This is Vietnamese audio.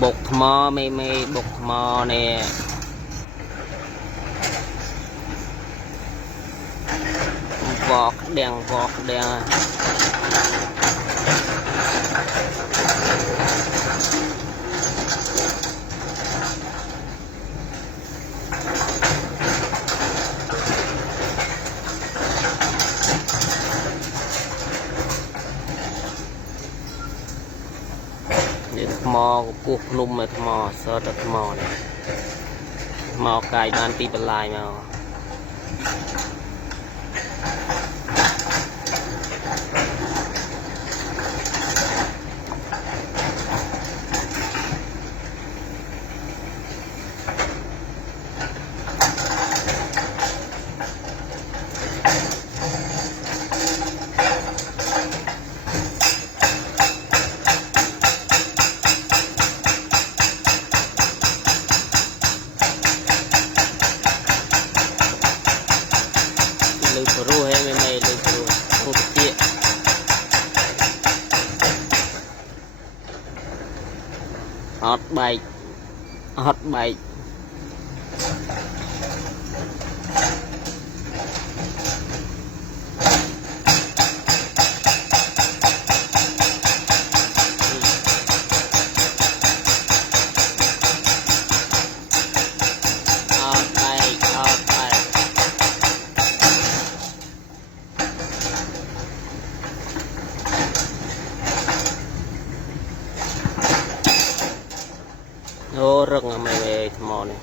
bột mò mê mê bột mò nè vọt đèn mò cuộc nung mà mò sơ đất mò này mò cài ban pi bật lại mà lưu pro hay mày mày lưu pro không tiện hot bike ô rừng à mày về mò này